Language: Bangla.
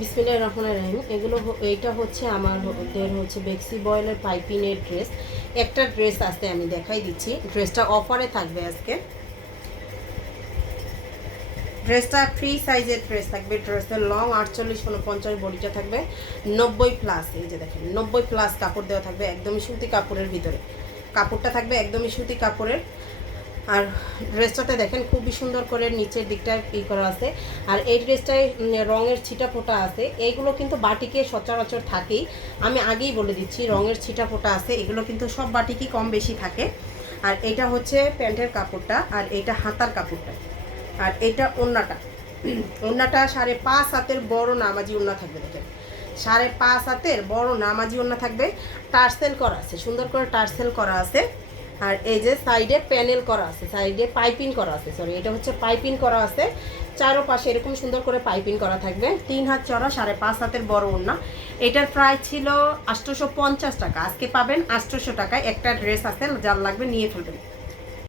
বিসমিল্লাহির রহমানির রহিম। এগুলো এইটা হচ্ছে আমার ওদের হচ্ছে বেক্সি বয়েলের পাইপিনের ড্রেস। একটা ড্রেস আছে আমি দেখাই দিচ্ছি। ড্রেসটা অফারে থাকবে আজকে। ড্রেসটা ফ্রি সাইজের ড্রেস থাকবে। ড্রেসের লং আটচল্লিশ উনপঞ্চাশ বডিটা থাকবে। নব্বই প্লাস, এই যে দেখেন, নব্বই প্লাস কাপড় দেওয়া থাকবে একদমই সুতি কাপড়ের ভিতরে। কাপড়টা থাকবে একদমই সুতি কাপড়ের। আর ড্রেসটাতে দেখেন খুবই সুন্দর করে নিচের দিকটা ই করা আছে। আর এই ড্রেসটায় রঙের ছিটা ফোটা আছে। এইগুলো কিন্তু বাটিকে সচরাচর থাকেই। আমি আগেই বলে দিচ্ছি, রঙের ছিটা ফোটা আছে। এগুলো কিন্তু সব বাটিকই কম বেশি থাকে। আর এটা হচ্ছে প্যান্টের কাপড়টা, আর এটা হাতার কাপড়টা। আর এটা ওন্নাটা। ওন্নাটা সাড়ে পাঁচ হাতের বড় নামাজি ওন্না থাকবে, দেখেন। সাড়ে পাঁচ হাতের বড় নামাজি ওন্না থাকবে। টার্সেল করা আছে, সুন্দর করে টার্সেল করা আছে। আর এই যে সাইডে প্যানেল করা আছে, সাইডে পাইপিং করা আছে সরি এটা হচ্ছে পাইপিং করা আছে। চারোপাশে এরকম সুন্দর করে পাইপিং করা থাকবে। তিন হাত চড়া, সাড়ে পাঁচ হাতের বড় ওড়না। এটার প্রায় ছিল পঞ্চাশ টাকা। আজকে পাবেন আটশোশো টাকায়। একটা ড্রেস আছে, যার লাগবে নিয়ে ফেলবেন।